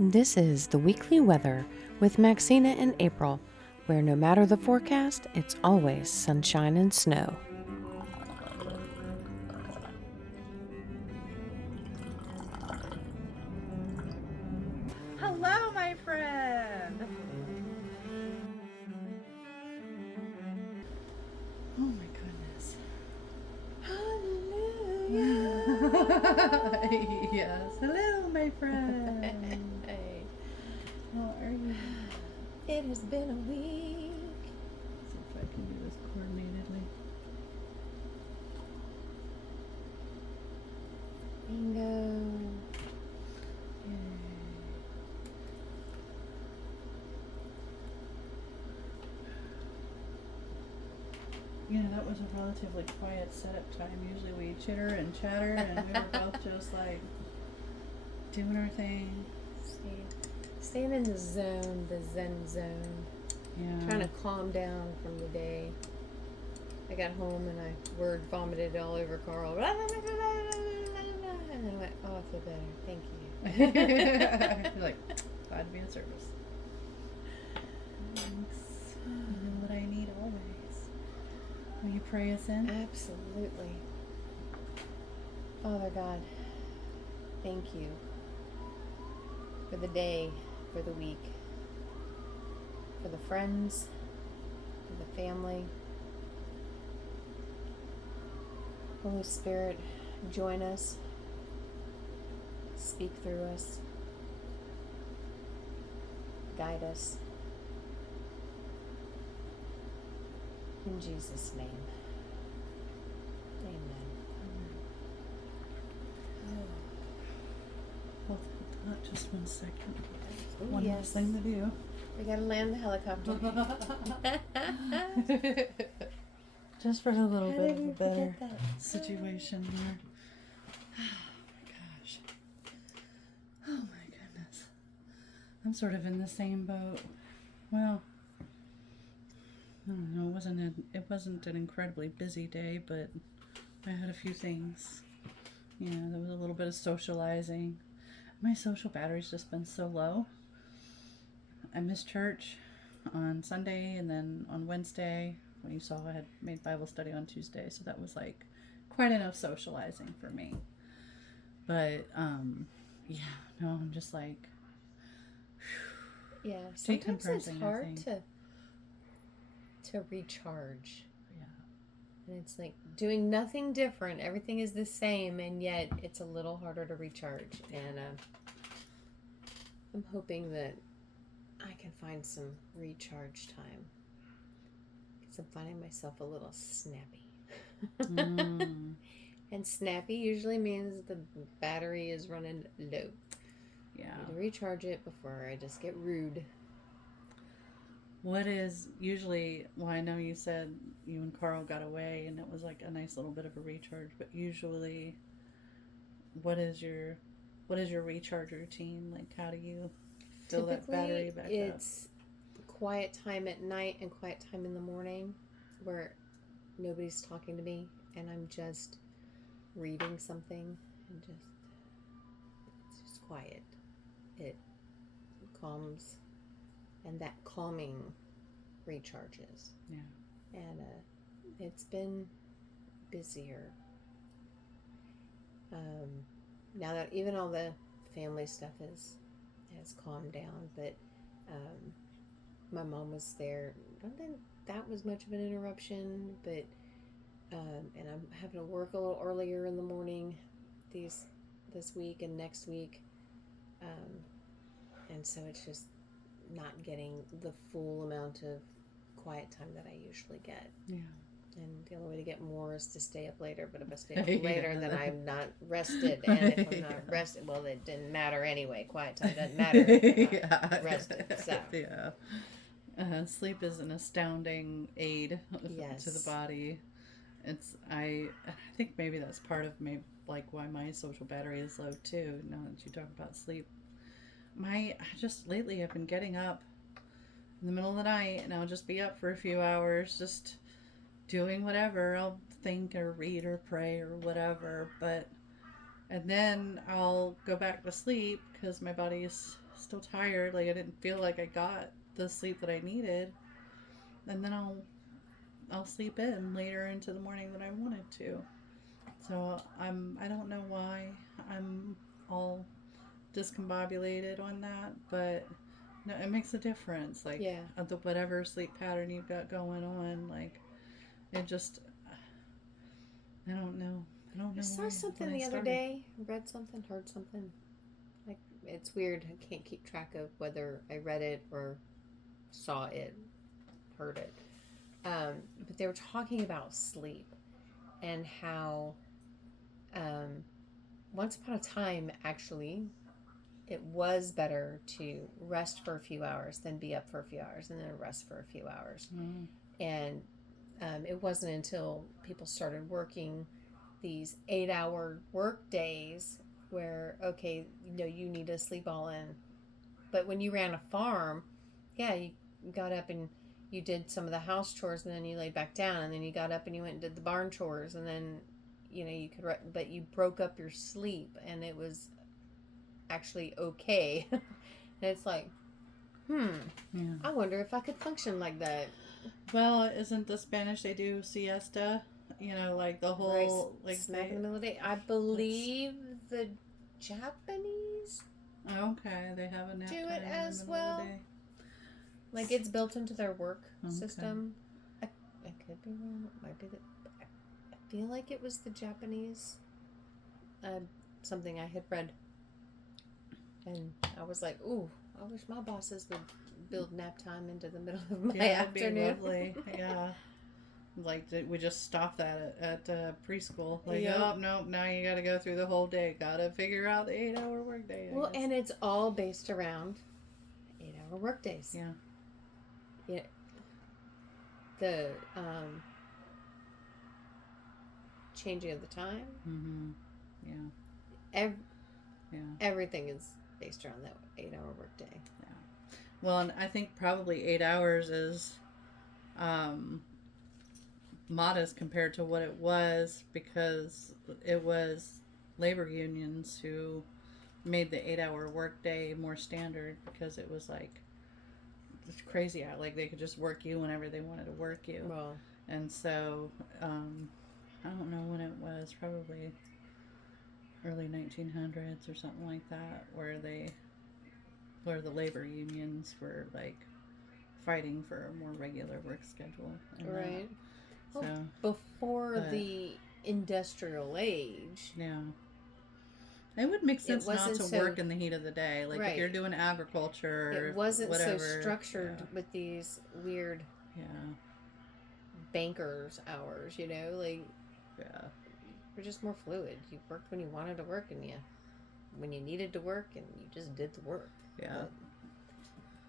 This is the weekly weather with Maxina and April, where no matter the forecast, it's always sunshine and snow. Hello, my friend. Oh my goodness. Hallelujah. Yes. Hello, my friend. Hey, How are you? it has been a week. Let's see if I can do this coordinatedly. Bingo. Yeah, that was a relatively quiet setup time. Usually we chitter and chatter, and we were both just like doing our thing. Staying in the zone, the zen zone. Yeah. Trying to calm down from the day. I got home and I word vomited all over Carl. And I went, oh, I feel better. Thank you. You're like, glad to be of service. Thanks. You know what I need always. Will you pray us in? Absolutely. Father God, thank you for the day, for the week, for the friends, for the family. Holy Spirit, join us, speak through us, guide us. In Jesus' name, amen. Hold on just 1 second. Ooh, One more yes. thing to do. We gotta land the helicopter. Just for a little How bit did of we a better forget that? situation here. Oh my gosh. Oh my goodness. I'm sort of in the same boat. Well, I don't know. It wasn't an incredibly busy day, but I had a few things. You know, there was a little bit of socializing. My social battery's just been so low. I missed church on Sunday, and then on Wednesday, when you saw, I had made Bible study on Tuesday, so that was like quite enough socializing for me. But yeah, no, I'm just like, Yeah, sometimes it's decompressing, I hard think. to recharge. Yeah. And it's like doing nothing different. Everything is the same, and yet it's a little harder to recharge. And I'm hoping that I can find some recharge time. Because I'm finding myself a little snappy. And snappy usually means the battery is running low. Yeah. I need to recharge it before I just get rude. What is usually, well, I know you said you and Carl got away and it was like a nice little bit of a recharge, but usually what is your recharge routine? Like, how do you fill that battery back up? It's quiet time at night and quiet time in the morning where nobody's talking to me and I'm just reading something and it's just quiet. It calms, and that calming recharges. Yeah. And it's been busier. Now that even all the family stuff has calmed down, but my mom was there. I don't think that was much of an interruption, but and I'm having to work a little earlier in the morning this week and next week, and so it's just not getting the full amount of quiet time that I usually get. Yeah. And the only way to get more is to stay up later. But if I stay up later, then I'm not rested. And if I'm not rested, well, it didn't matter anyway. Quiet time doesn't matter if you're not rested. So. Yeah. Sleep is an astounding aid to the body. I think maybe that's part of like why my social battery is low too. Now that you talk about sleep, I just lately I've been getting up in the middle of the night and I'll just be up for a few hours just doing whatever. I'll think or read or pray or whatever, but And then I'll go back to sleep because my body is still tired. Like I didn't feel like I got the sleep that I needed. And then I'll sleep in later into the morning than I wanted to. So I don't know why I'm all discombobulated on that, but no, it makes a difference. Like Yeah. the whatever sleep pattern you've got going on, like it just I don't know. I don't know I saw why, something when I the other started. day, read something, heard something. Like, it's weird. I can't keep track of whether I read it or saw it, heard it. But they were talking about sleep and how once upon a time, actually, it was better to rest for a few hours than be up for a few hours and then rest for a few hours. Mm. And it wasn't until people started working these 8-hour work days where, okay, you need to sleep all in. But when you ran a farm, yeah, you got up and you did some of the house chores and then you laid back down and then you got up and you went and did the barn chores and then you could but you broke up your sleep and it was actually okay. And it's like, Yeah. I wonder if I could function like that. Well, isn't the Spanish they do siesta? Like the whole Right, like smack in the middle of the day. I believe the Japanese okay, they have a nap do time it in as the middle well. of the day. Like it's built into their work Okay. system. I could be wrong. It might be I feel like it was the Japanese. Something I had read, and I was like, "Ooh, I wish my bosses would build nap time into the middle of my Yeah, it'd be afternoon." lovely. Yeah. Like we just stopped that at preschool. Like, Yep. oh no, now you got to go through the whole day. Got to figure out the 8-hour workday. Well, and it's all based around 8-hour workdays. Yeah. Yeah. The changing of the time. Mm-hmm. Yeah. Everything is based around that 8-hour workday. Yeah. Well, and I think probably 8 hours is modest compared to what it was because it was labor unions who made the 8-hour workday more standard because it was like it's crazy out. Like they could just work you whenever they wanted to work you. Well, And so I don't know when it was, probably early 1900s or something like that, where the labor unions were like fighting for a more regular work schedule. And right. So Before the industrial age. yeah. It would make sense not to so, work in the heat of the day. Like right. if you're doing agriculture, it wasn't whatever, so structured with these weird bankers hours, like you're just more fluid. You worked when you wanted to work and when you needed to work and you just did the work. Yeah. But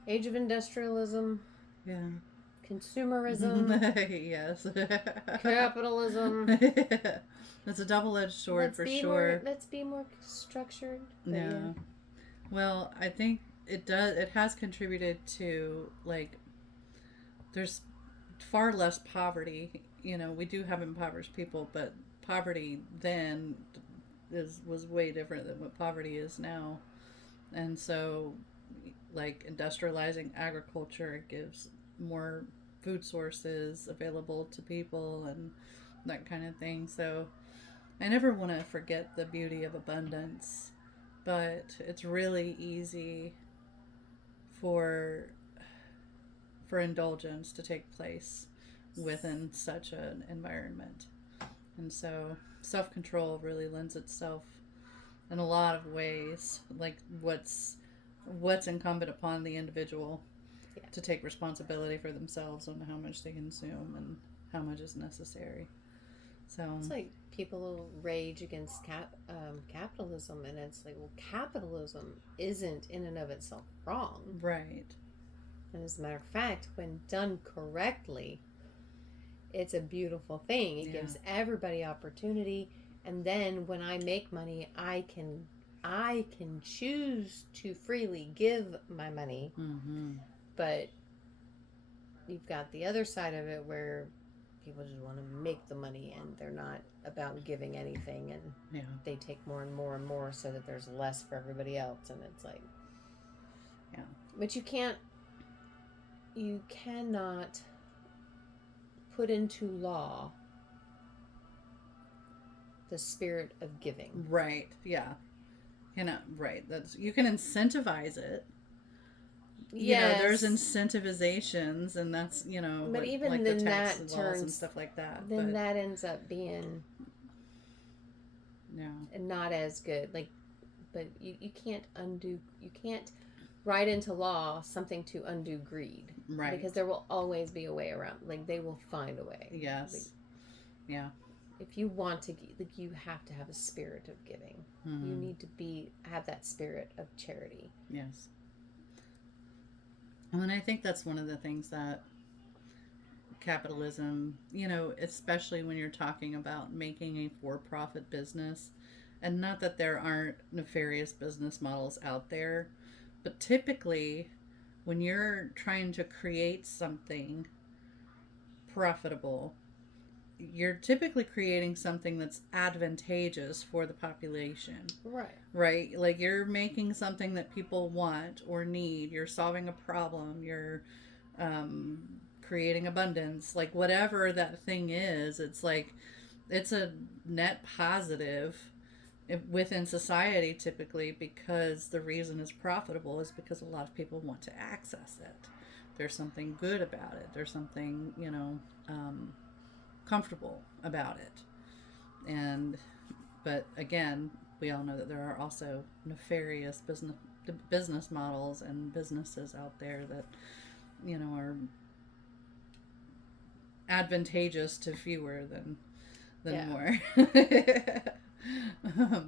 age of industrialism. Yeah. Consumerism. Yes. Capitalism. It's a double-edged sword for sure. Let's be more structured. Yeah. Well, I think it does. It has contributed to like. There's far less poverty. We do have impoverished people, but poverty then was way different than what poverty is now, and so like industrializing agriculture gives more food sources available to people and that kind of thing. So I never want to forget the beauty of abundance, but it's really easy for indulgence to take place within such an environment. And so self-control really lends itself in a lot of ways, like what's incumbent upon the individual to take responsibility for themselves on how much they consume and how much is necessary. So it's like people rage against capitalism, and it's like, well, capitalism isn't in and of itself wrong, right? And as a matter of fact, when done correctly, it's a beautiful thing. It gives everybody opportunity, and then when I make money, I can choose to freely give my money. Mm-hmm. But you've got the other side of it where people just want to make the money, and they're not about giving anything, and Yeah. they take more and more and more so that there's less for everybody else, and it's like, Yeah. but you cannot put into law the spirit of giving. Right. Yeah. Right. You can incentivize it. Yes. There's incentivizations, and that's, but even like then the tax that laws turns and stuff like that. Then that ends up being not as good. Like, but you can't write into law something to undo greed. Right. Because there will always be a way around. Like, they will find a way. Yes. Like, yeah. If you want to, like, you have to have a spirit of giving. Mm-hmm. You need to have that spirit of charity. Yes. And I think that's one of the things that capitalism, especially when you're talking about making a for-profit business, and not that there aren't nefarious business models out there, but typically when you're trying to create something profitable, you're typically creating something that's advantageous for the population. Right? Like, you're making something that people want or need. You're solving a problem. You're creating abundance. Like, whatever that thing is, it's like, it's a net positive within society typically, because the reason it's profitable is because a lot of people want to access it. There's something good about it. There's something, comfortable about it. But again, we all know that there are also nefarious business models and businesses out there that, are advantageous to fewer than more.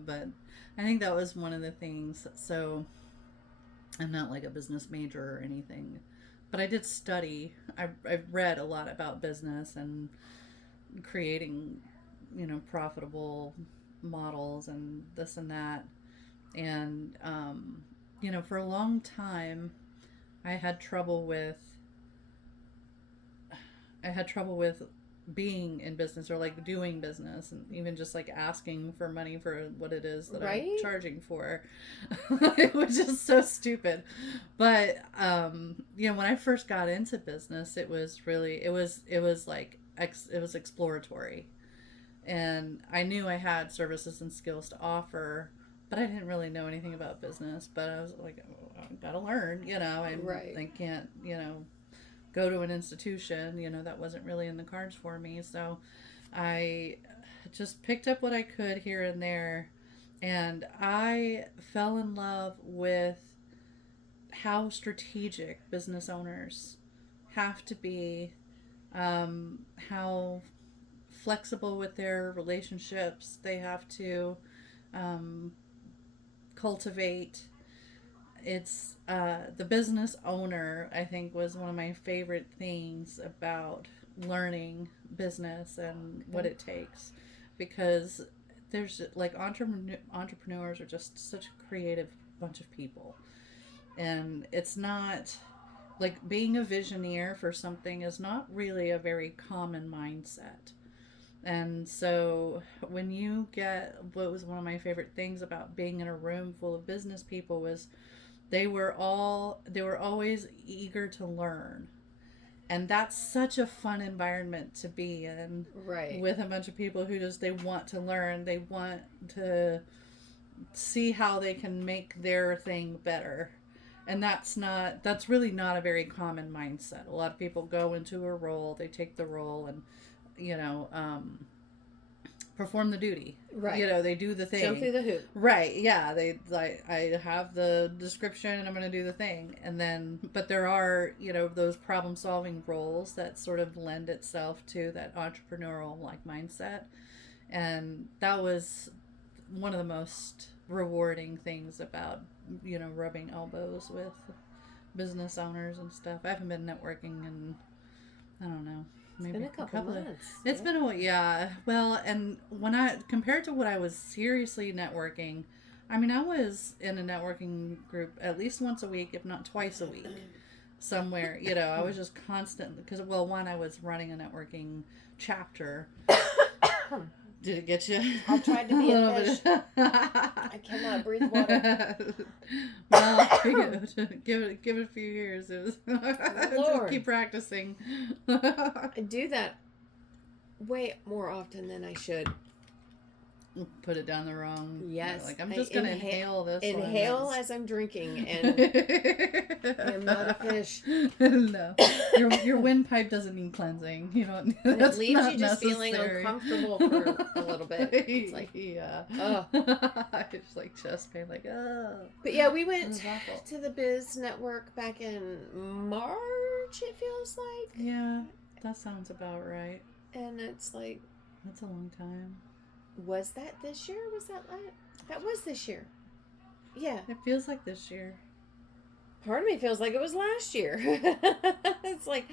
But I think that was one of the things. So I'm not like a business major or anything, but I did study. I've read a lot about business and creating, profitable models and this and that. And, for a long time, I had trouble with being in business, or like doing business, and even just like asking for money for what it is that I'm charging for. It was just so stupid. But, when I first got into business, it was exploratory, and I knew I had services and skills to offer, but I didn't really know anything about business. But I was like, oh, I gotta learn, I can't, go to an institution, that wasn't really in the cards for me. So I just picked up what I could here and there, and I fell in love with how strategic business owners have to be, how flexible with their relationships they have to cultivate. It's the business owner, I think, was one of my favorite things about learning business and what it takes, because there's like entrepreneurs are just such a creative bunch of people, and it's not like being a visionary for something is not really a very common mindset. And so when you get, what was one of my favorite things about being in a room full of business people was they were always eager to learn. And that's such a fun environment to be in. Right. With a bunch of people who they want to learn. They want to see how they can make their thing better. And that's really not a very common mindset. A lot of people go into a role, they take the role and, perform the duty. Right. They do the thing. Jump through the hoop. Right. Yeah. I have the description and I'm going to do the thing. But there are, those problem solving roles that sort of lend itself to that entrepreneurial mindset. And that was one of the most rewarding things about, rubbing elbows with business owners and stuff. I haven't been networking in, I don't know, maybe it's been a couple months. It's been well, and when compared to what I was seriously networking, I mean, I was in a networking group at least once a week, if not twice a week. somewhere. You know, I was just constantly, because, well, one, I was running a networking chapter. Did it get you? I tried to be a fish. Bit. I cannot breathe water. Well, give it a few years. It was Lord. just keep practicing. I do that way more often than I should. Put it down the wrong. Yes. Like, I'm just going to inhale this one. Inhale as I'm drinking, and I'm not a fish. No. Your windpipe doesn't need cleansing. You know, And that's it leaves not you just feeling necessary. uncomfortable for a little bit. It's like, yeah. oh. It's like chest pain, like, oh. But yeah, we went That was awful. to the Biz Network back in March, it feels like. Yeah, that sounds about right. And it's like, That's a long time. was that this year? Was that last? That was this year. Yeah. It feels like this year. Part of me feels like it was last year. It's like,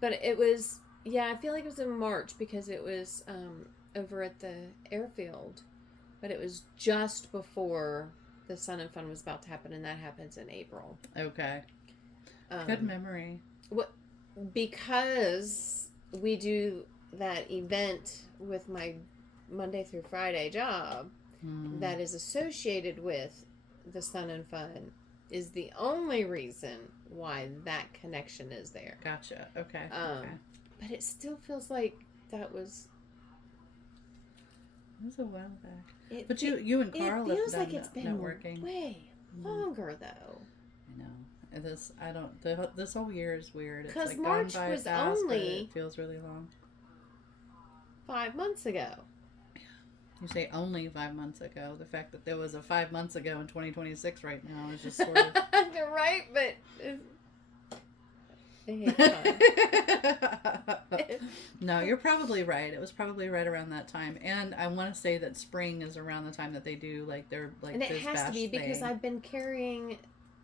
but it was, yeah, I feel like it was in March because it was over at the airfield. But it was just before the Sun and Fun was about to happen, and that happens in April. Okay. Good memory. What? Because we do that event with my Monday through Friday job that is associated with the Sun and Fun is the only reason why that connection is there. Gotcha. Okay. Okay. But it still feels like that was. It was a while back. But you and Carl it have feels done like it's been networking. way longer though. I know. And this, I don't. This whole year is weird. It's 'Cause like March gone by was fast, but only- it feels really long. 5 months ago. You say only 5 months ago. The fact that there was a 5 months ago in 2026 right now is just sort of. You're right, but. I hate time. No, you're probably right. It was probably right around that time, and I want to say that spring is around the time that they do like their like. And it Biz has to Bash be because thing. I've been carrying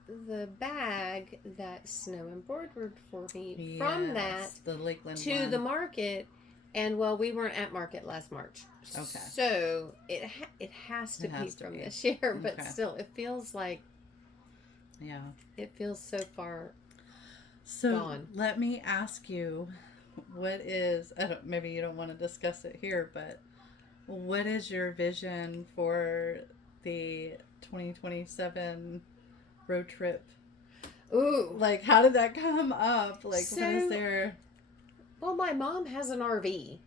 the bag that Snow embroidered for me from that Yes, the Lakeland to one. the market. And well, we weren't at market last March, Okay. so it has to It be has to from be. this year. But Okay. still, it feels like Yeah. it feels so far. So Gone. let me ask you, what is? Maybe you don't want to discuss it here, but what is your vision for the 2027 road trip? Ooh, Like, how did that come up? Like, what is So- there? well, my mom has an RV,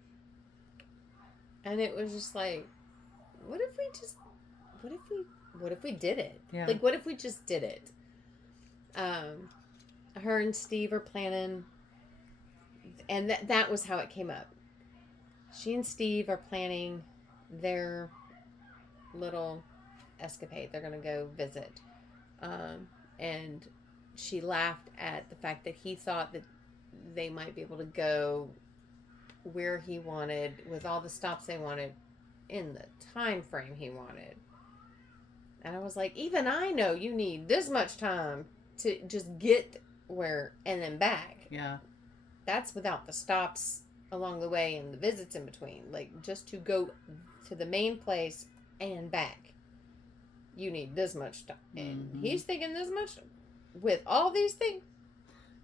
and it was just like, what if we did it? Yeah. Like, what if we just did it? Her and Steve are planning, and that was how it came up. She and Steve are planning their little escapade. They're gonna go visit, and she laughed at the fact that he thought that they might be able to go where he wanted with all the stops they wanted in the time frame he wanted. And I was like, even I know you need this much time to just get where and then back. Yeah. That's without the stops along the way and the visits in between. Like, just to go to the main place and back, you need this much time. And he's thinking this much with all these things.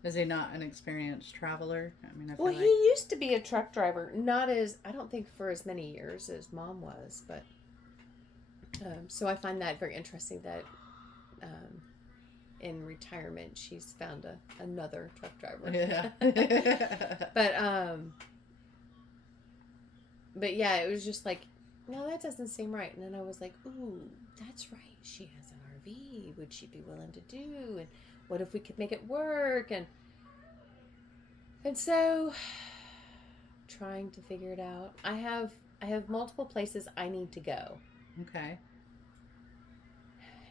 Is he not an experienced traveler? I mean, I feel Well, like he used to be a truck driver, not as, I don't think for as many years as Mom was, but so I find that very interesting that in retirement she's found another truck driver. Yeah. But yeah, it was just like, no, that doesn't seem right. And then I was like, ooh, that's right. She has an RV. Would she be willing to do? And what if we could make it work? And so trying to figure it out. I have multiple places I need to go. Okay.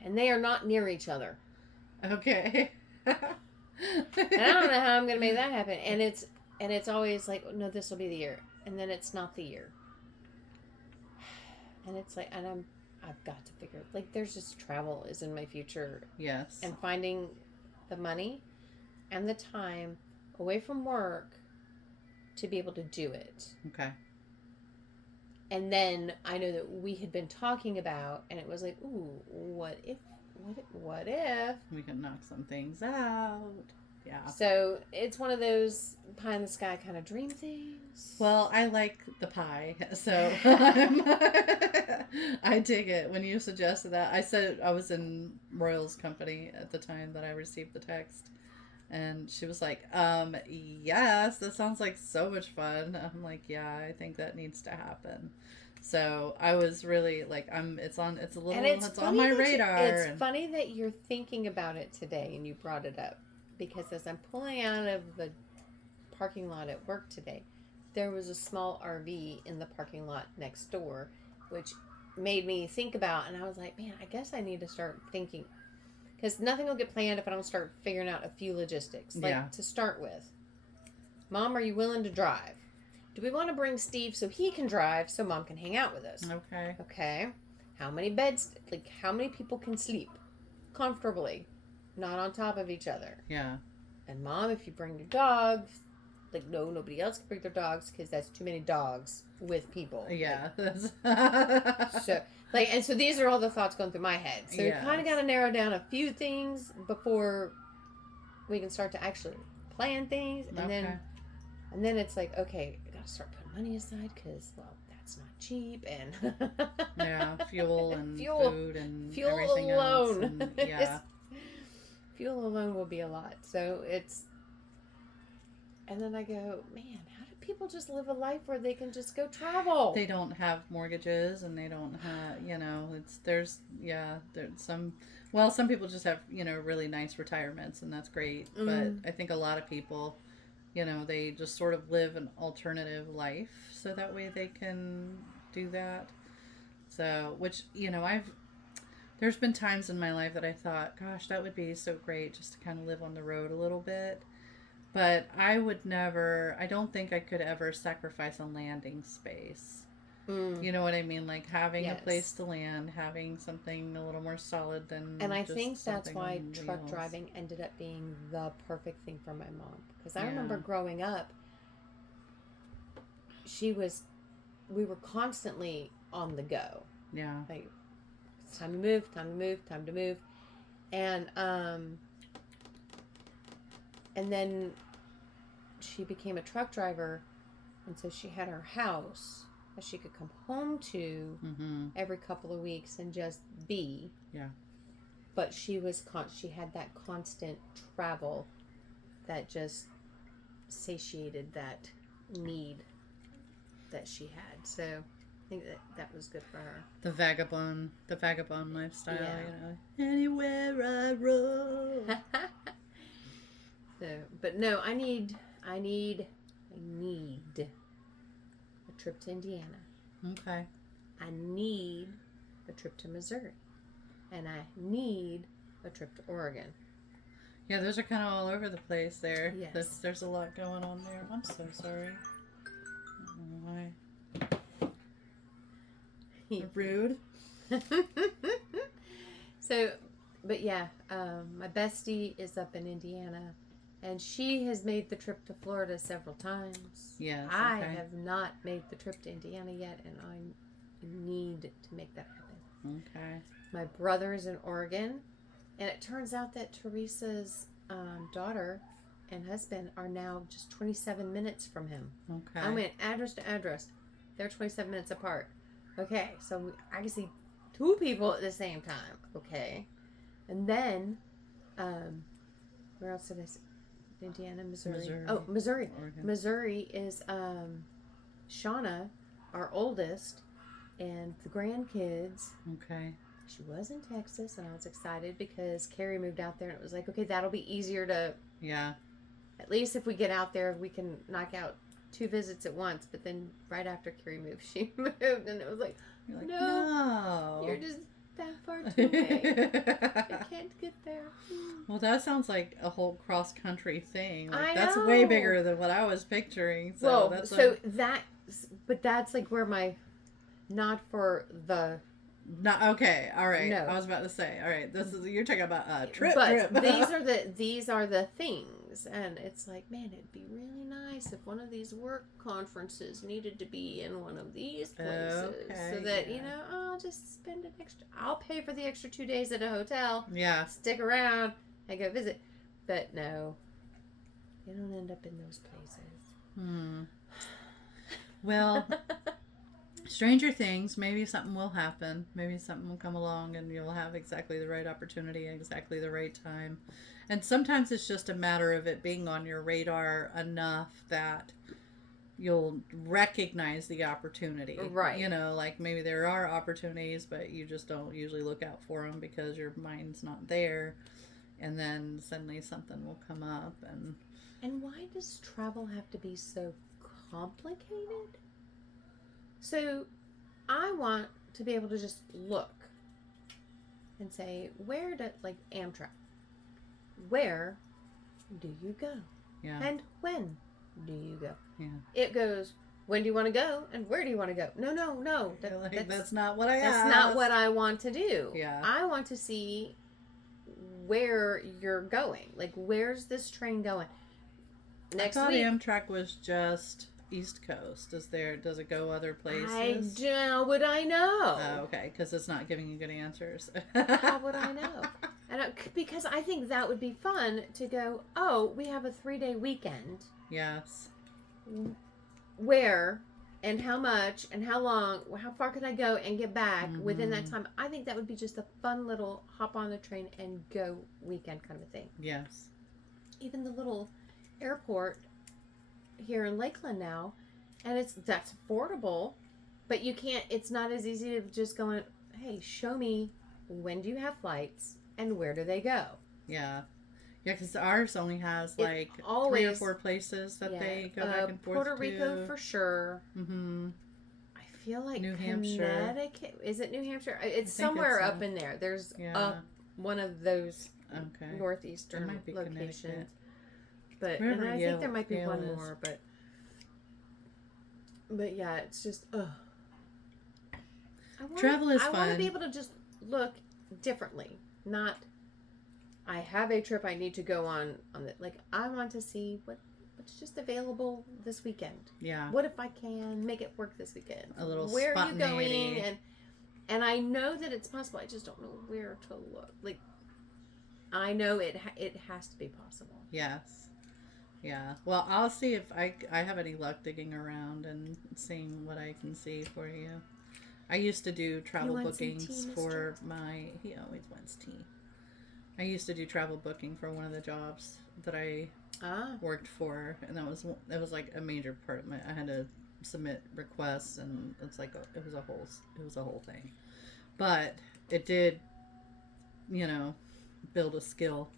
And they are not near each other. Okay. And I don't know how I'm going to make that happen. And it's always like, no, this will be the year. And then it's not the year. And it's like, and I've got to figure, like, there's just travel is in my future. Yes. And finding the money and the time away from work to be able to do it. Okay. And then I know that we had been talking about, and it was like, ooh, what if We can knock some things out. Yeah. So it's one of those pie in the sky kind of dream things. Well, I like the pie, so I dig it. When you suggested that, I said I was in Royal's company at the time that I received the text, and she was like, yes, that sounds like so much fun. I'm like, yeah, I think that needs to happen. So I was really like, it's on my radar. It's funny that you're thinking about it today and you brought it up, because as I'm pulling out of the parking lot at work today, there was a small RV in the parking lot next door, which made me think about, and I was like, man, I guess I need to start thinking, because nothing will get planned if I don't start figuring out a few logistics. Like, to start with, Mom, are you willing to drive? Do we want to bring Steve so he can drive so Mom can hang out with us? Okay. Okay. How many beds, like how many people can sleep comfortably, not on top of each other? Yeah. And Mom, if you bring your dogs, like, no, nobody else can bring their dogs because that's too many dogs with people. Yeah. So, like, and so these are all the thoughts going through my head. So you kind of got to narrow down a few things before we can start to actually plan things. And then it's like, okay, I got to start putting money aside because, well, that's not cheap. And yeah, fuel and food and fuel everything alone. Else. And, yeah. Fuel alone will be a lot. So it's, and then I go, man, how do people just live a life where they can just go travel? They don't have mortgages and they don't have, there's some people just have, really nice retirements, and that's great. But I think a lot of people, they just sort of live an alternative life so that way they can do that. So, which, there's been times in my life that I thought, gosh, that would be so great just to kind of live on the road a little bit. But I don't think I could ever sacrifice a landing space. You know what I mean? Like having a place to land, having something a little more solid than. And I think that's why truck driving ended up being the perfect thing for my mom. Because I remember growing up, we were constantly on the go. Yeah. Like, it's time to move, time to move, time to move. And then she became a truck driver, and so she had her house that she could come home to every couple of weeks and just be. Yeah. But she had that constant travel that just satiated that need that she had. So I think that was good for her. The vagabond lifestyle, Anywhere I roam. So, but no, I need a trip to Indiana. Okay. I need a trip to Missouri. And I need a trip to Oregon. Yeah, those are kind of all over the place there. Yes. There's a lot going on there. I'm so sorry. I don't know why. Rude. So, but yeah, my bestie is up in Indiana. And she has made the trip to Florida several times. Yes. I have not made the trip to Indiana yet, and I need to make that happen. Okay. My brother is in Oregon, and it turns out that Teresa's daughter and husband are now just 27 minutes from him. Okay. I went address to address. They're 27 minutes apart. Okay, so I can see two people at the same time. Okay. And then, where else did I say? Indiana, Missouri. Oh, Missouri. Oregon. Missouri is Shauna, our oldest, and the grandkids. Okay. She was in Texas, and I was excited because Carrie moved out there, and it was like, okay, that'll be easier to. Yeah. At least if we get out there, we can knock out 2 visits at once. But then right after Carrie moved, she moved, and it was like, no, you're just that far too away. I can't get there. Well, that sounds like a whole cross country thing. Like, I that's know. way bigger than what I was picturing. So that's like where my not for the. Not okay. All right. No. I was about to say. All right. You're talking about a trip. But these are the things, and it's like, man, it'd be really nice if one of these work conferences needed to be in one of these places, so that I'll just spend an extra. I'll pay for the extra 2 days at a hotel. Yeah. Stick around and go visit, but no. they don't end up in those places. Well, stranger things, maybe something will happen. Maybe something will come along and you'll have exactly the right opportunity at exactly the right time. And sometimes it's just a matter of it being on your radar enough that you'll recognize the opportunity. Right. You know, like maybe there are opportunities, but you just don't usually look out for them because your mind's not there. And then suddenly something will come up. And why does travel have to be so complicated? So I want to be able to just look and say, where do, like Amtrak, where do you go? Yeah. And when do you go? Yeah. It goes, when do you want to go and where do you want to go? No. That's not what I asked. That's not what I want to do. Yeah. I want to see where you're going. Like, where's this train going? Next I thought week. Amtrak was just East Coast. Does it go other places? How would I know? Oh, okay, because it's not giving you good answers. How would I know? Because I think that would be fun to go, oh, we have a 3-day weekend. Yes. Where and how much and how long, how far could I go and get back within that time? I think that would be just a fun little hop on the train and go weekend kind of a thing. Yes. Even the little airport here in Lakeland now, and that's affordable, but you can't, it's not as easy to just go, hey, show me when do you have flights and where do they go? Yeah. Yeah, because ours only has like always, 3 or 4 places that they go back and forth Puerto Rico for sure. Mm-hmm. I feel like New Hampshire. Connecticut. Is it New Hampshire? It's somewhere up in there. There's one of those northeastern locations. But and I think there might be one more. But yeah, it's just travel is fun. I want to be able to just look differently, not. I have a trip I need to go on the, like, I want to see what's just available this weekend. Yeah. What if I can make it work this weekend? A little where are you spontaneity. going? And I know that it's possible. I just don't know where to look. Like, I know it has to be possible. Yes. Yeah. Well, I'll see if I have any luck digging around and seeing what I can see for you. I used to do travel bookings for he always wants tea. I used to do travel booking for one of the jobs that I worked for, and it was like a major part of I had to submit requests, and it's like it was a whole thing. But it did, build a skill,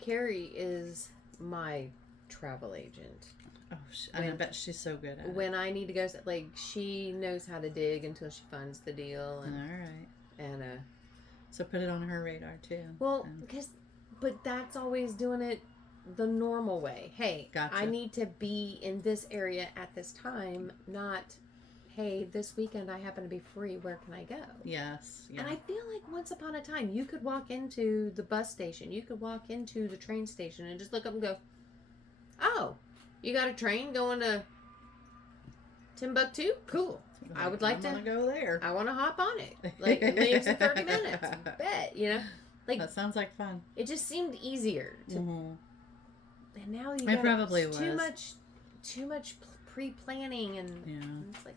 Carrie is my travel agent. Oh, I bet she's so good at it. When I need to go, like, she knows how to dig until she finds the deal. And, all right. And so put it on her radar too. Well, but that's always doing it the normal way. Hey, gotcha. I need to be in this area at this time, not, hey, this weekend I happen to be free. Where can I go? Yes. Yeah. And I feel like once upon a time, you could walk into the bus station, you could walk into the train station and just look up and go, oh, you got a train going to Timbuktu? Cool. I would like to go there. I want to hop on it. Like, it leaves in 30 minutes. Bet, Like, that sounds like fun. It just seemed easier to, and now you it probably was too much pre-planning, and it's like,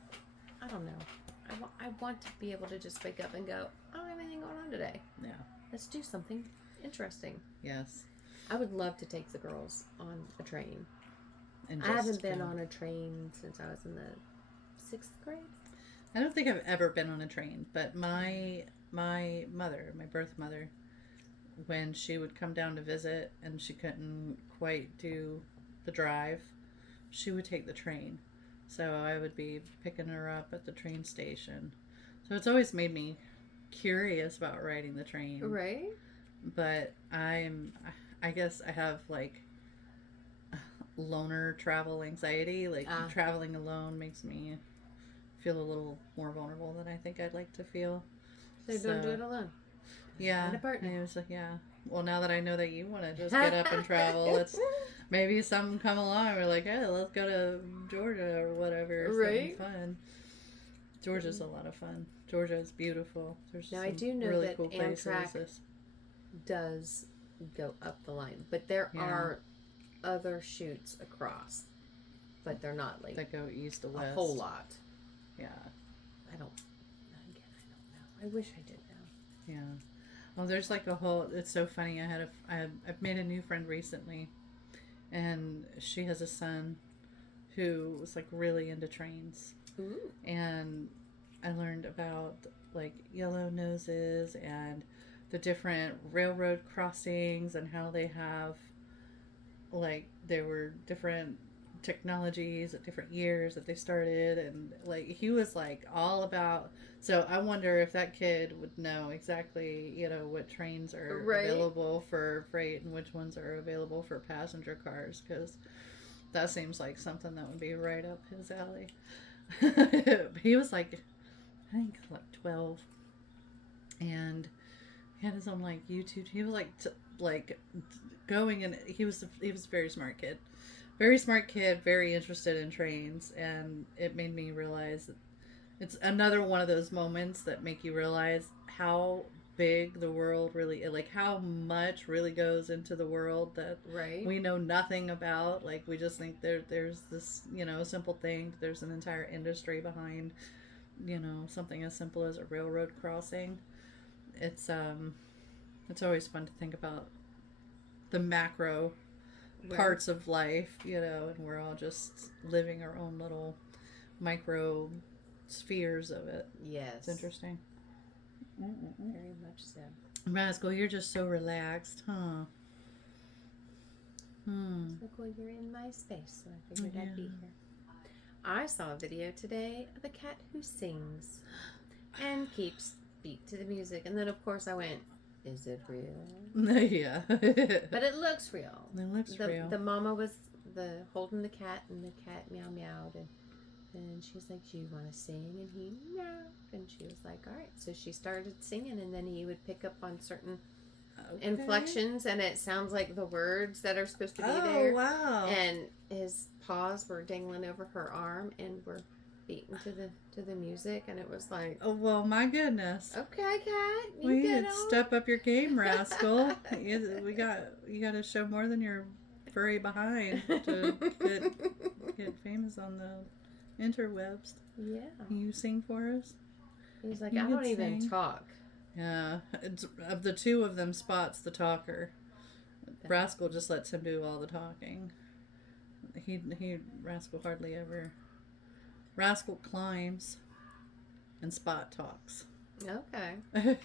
I don't know. I want to be able to just wake up and go, I don't have anything going on today. Yeah. Let's do something interesting. Yes. I would love to take the girls on a train. And I haven't been on a train since I was in the 6th grade. I don't think I've ever been on a train, but my mother, my birth mother, when she would come down to visit and she couldn't quite do the drive, she would take the train. So I would be picking her up at the train station. So it's always made me curious about riding the train. Right. But I guess I have like loner travel anxiety. Like traveling alone makes me feel a little more vulnerable than I think I'd like to feel. So don't do it alone. Yeah. And a partner. I was like, yeah. Well, now that I know that you want to just get up and travel, let's maybe something come along. We're like, hey, let's go to Georgia or whatever. Right. Something fun. Georgia's a lot of fun. Georgia is beautiful. There's now I do know really that cool Amtrak does go up the line, but there are other chutes across, but they're not like That go east to west. a whole lot. Yeah. I don't know. I wish I did know. Yeah. Well, there's like a whole. It's so funny. I've made a new friend recently, and she has a son who was like really into trains. Ooh. And I learned about like yellow noses and the different railroad crossings and how they have like there were different technologies at different years that they started, and like he was like all about. So I wonder if that kid would know exactly, you know, what trains are available for freight and which ones are available for passenger cars, because that seems like something that would be right up his alley. He was like, I think like 12, and he had his own like YouTube. He was like going, and he was a very smart kid. Very smart kid, very interested in trains, and it made me realize that it's another one of those moments that make you realize how big the world really is, like how much really goes into the world that we know nothing about. Like we just think there's this, you know, simple thing. There's an entire industry behind, you know, something as simple as a railroad crossing. It's always fun to think about the macro parts of life, you know, and we're all just living our own little micro spheres of it. Yes. It's interesting. Very much so. Rascal, you're just so relaxed, huh? It's like, well, you're in my space, so I figured I'd be here. I saw a video today of a cat who sings and keeps beat to the music, and then of course I went, is it real? Yeah. But it looks real. It looks real. The mama was holding the cat, and the cat meow meowed, and she's like, do you want to sing? And he meowed, and she was like, all right. So she started singing, and then he would pick up on certain inflections, and it sounds like the words that are supposed to be there. Oh, wow. And his paws were dangling over her arm and were beaten to the music, and it was like, oh, well, my goodness. okay, cat, We need to step up your game, Rascal. You got to show more than your furry behind to get famous on the interwebs. Yeah. Can you sing for us? He's like, I don't even talk. Yeah, of the two of them, Spot's the talker. Rascal just lets him do all the talking. Rascal hardly ever. Rascal climbs, and Spot talks. Okay.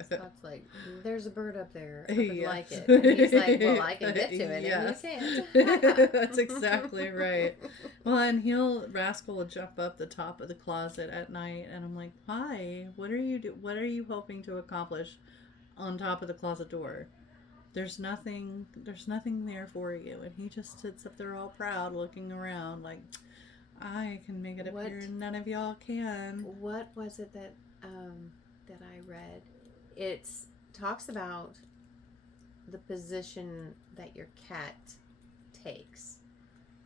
Spot's like, there's a bird up there. I would like it. Yes. And he's like, well, I can get to it, Yes. and you can't. That's exactly right. Well, and Rascal will jump up the top of the closet at night, and I'm like, why? What are you hoping to accomplish on top of the closet door? There's nothing there for you. And he just sits up there all proud, looking around like, I can make it up here and none of y'all can. What was it that I read? It talks about the position that your cat takes.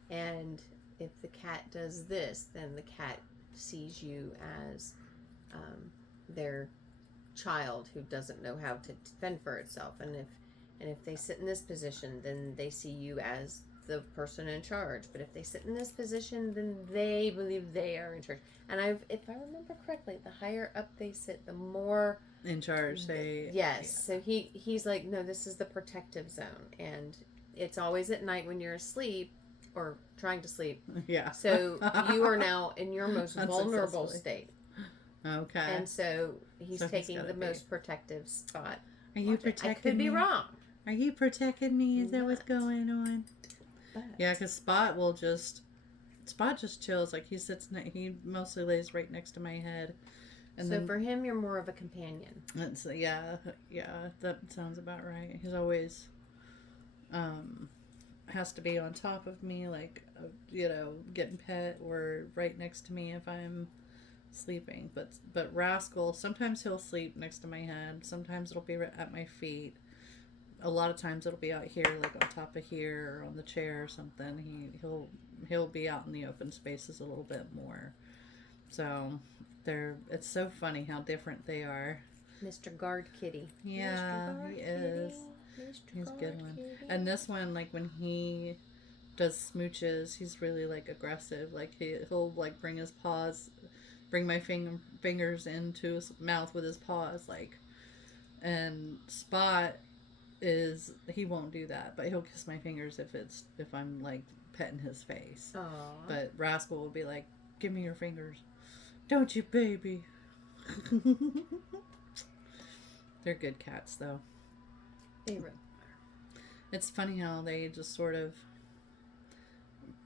And if the cat does this, then the cat sees you as their child who doesn't know how to fend for itself. And if they sit in this position, then they see you as the person in charge. But if they sit in this position, then they believe they are in charge. And if I remember correctly, the higher up they sit, the more in charge they. Yes. Yeah. So he's like, no, this is the protective zone, and it's always at night when you're asleep or trying to sleep. Yeah. So you are now in your most vulnerable state. Okay. And so he's taking the most protective spot. Are you protecting me? I could be wrong. Are you protecting me? Is that what's going on? But. Yeah, because Spot just chills. Like he mostly lays right next to my head. And so for him, you're more of a companion. That's yeah, that sounds about right. He's always has to be on top of me, like getting pet, or right next to me if I'm sleeping. But Rascal, sometimes he'll sleep next to my head. Sometimes it'll be at my feet. A lot of times it'll be out here, like on top of here, or on the chair or something. He'll be out in the open spaces a little bit more. So it's so funny how different they are. Mr. Guard Kitty. Yeah, he is. He's a good one. And this one, like when he does smooches, he's really like aggressive. Like he'll like bring his paws, bring my fingers into his mouth with his paws, like. And Spot he won't do that, but he'll kiss my fingers if I'm like petting his face. Aww. But Rascal will be like, "Give me your fingers, don't you, baby?" They're good cats, though. Favorite. It's funny how they just sort of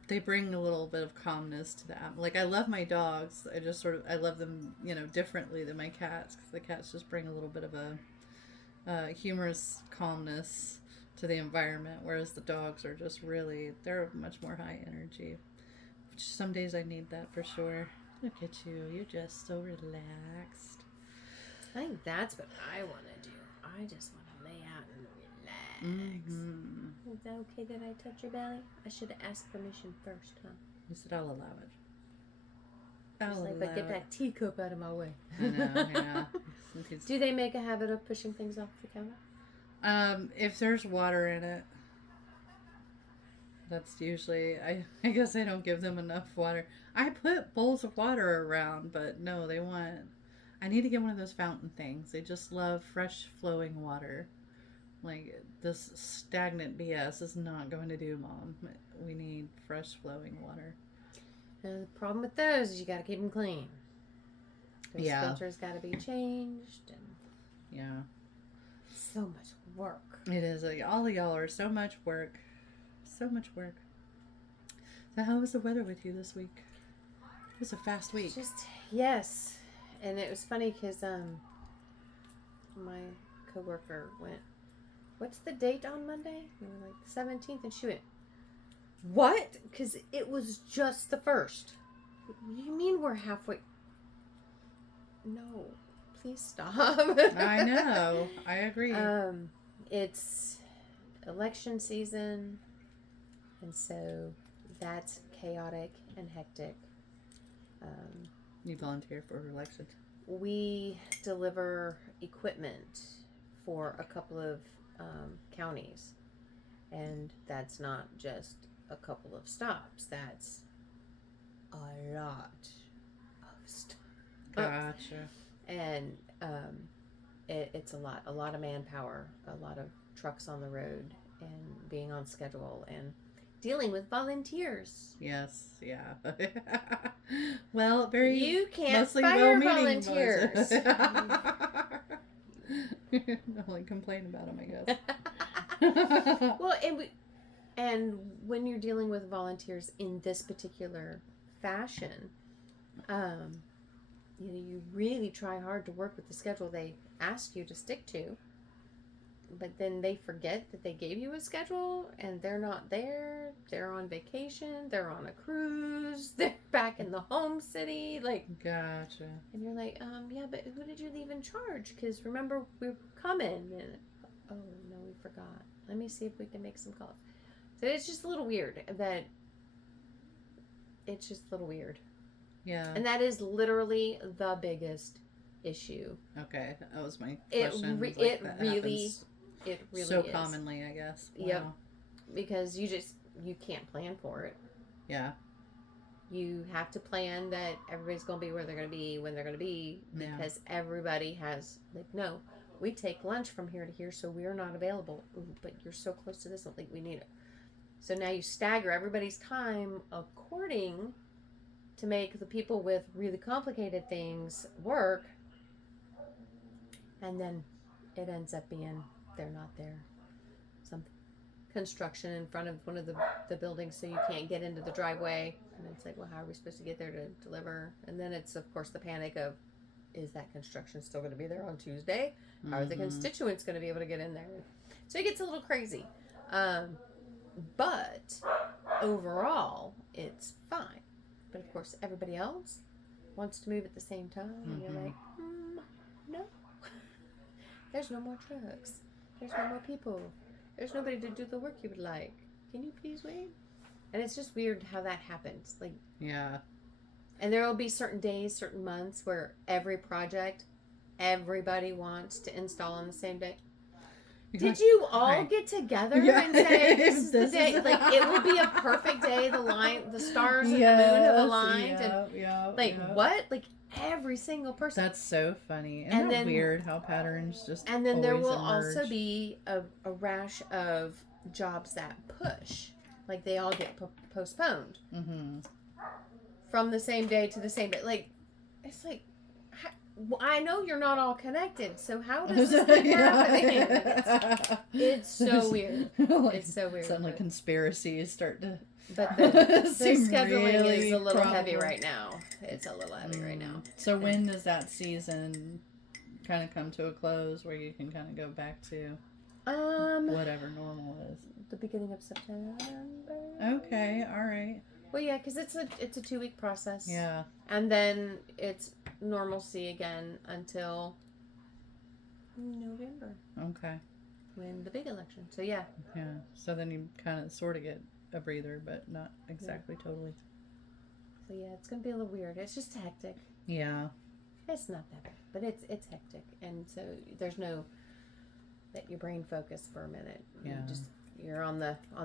they bring a little bit of calmness to them. Like I love my dogs. I love them, differently than my cats, because the cats just bring a little bit of a humorous calmness to the environment, whereas the dogs are just they're much more high energy. Which some days I need that for sure. Look at you. You're just so relaxed. I think that's what I want to do. I just want to lay out and relax. Mm-hmm. Is that okay that I touch your belly? I should have asked permission first, huh? You said I'll allow it. But get that teacup out of my way. I know. Do they make a habit of pushing things off the counter? If there's water in it, that's usually, I guess I don't give them enough water. I put bowls of water around, but no, I need to get one of those fountain things. They just love fresh flowing water. Like, this stagnant BS is not going to do, Mom. We need fresh flowing water. And the problem with those is you got to keep them clean. Those Yeah. filters got to be changed. And Yeah. so much work. It is. All of y'all are so much work. So much work. So how was the weather with you this week? It was a fast week. Yes. And it was funny because my coworker went, "What's the date on Monday?" And we were like, 17th. And she went, "What?" Because it was just the 1st. You mean we're halfway? No. Please stop. I know. I agree. It's election season. And so that's chaotic and hectic. You volunteer for election. We deliver equipment for a couple of counties. And that's not just a couple of stops. That's a lot of stuff. Gotcha. And it's a lot of manpower, a lot of trucks on the road, and being on schedule, and dealing with volunteers. Yes, yeah. Well, You can't mostly fire well-meaning volunteers. Only complain about them, I guess. Well, and when you're dealing with volunteers in this particular fashion, you really try hard to work with the schedule they ask you to stick to. But then they forget that they gave you a schedule, and they're not there. They're on vacation. They're on a cruise. They're back in the home city. Gotcha. And you're like, yeah, but who did you leave in charge? Because remember, we're coming. And, oh, no, we forgot. Let me see if we can make some calls. So it's just a little weird. It's just a little weird. Yeah. And that is literally the biggest issue. Okay, that was my question. It really so is. commonly, I guess. Wow. Yep. Because you can't plan for it. Yeah. You have to plan that everybody's going to be where they're going to be when they're going to be, because everybody has, no, we take lunch from here to here, so we're not available. Ooh, but you're so close to this, I don't think we need it. So now you stagger everybody's time according to make the people with really complicated things work, and then it ends up being they're not there. Some construction in front of one of the buildings, so you can't get into the driveway, and it's like, well, how are we supposed to get there to deliver? And then it's, of course, the panic of, is that construction still going to be there on Tuesday? How are the constituents going to be able to get in there? So it gets a little crazy. But overall, it's fine. But of course, everybody else wants to move at the same time. And you're like, no. There's no more trucks. There's no more people. There's nobody to do the work you would like. Can you please wait? And it's just weird how that happens. Yeah. And there will be certain days, certain months where every project, everybody wants to install on the same day. Did you all Right. get together Yeah. and say this is the This day? is- Like it will be a perfect day. The stars and the moon have aligned, what? Like every single person. That's so funny. Isn't And that then- weird how patterns just And then there always will emerge? also be a rash of jobs that push, like they all get postponed Mm-hmm. from the same day to the same day. Like it's like. Well, I know you're not all connected, so how does this keep happening? It's so weird. Like, It's so weird. Suddenly conspiracies start to. But the seem scheduling really is a little heavy probable. right now. It's a little heavy right now. So when does that season kind of come to a close where you can kind of go back to whatever normal is? The beginning of September. Okay, all right. Well, yeah, because it's a 2-week process. Yeah. And then it's normalcy again until November Okay. when the big election. So yeah. Yeah. So then you kind of sort of get a breather, but not exactly totally. So yeah, it's gonna be a little weird. It's just hectic. Yeah. It's not that bad, but it's hectic, and so there's no let your brain focus for a minute. Yeah. You're on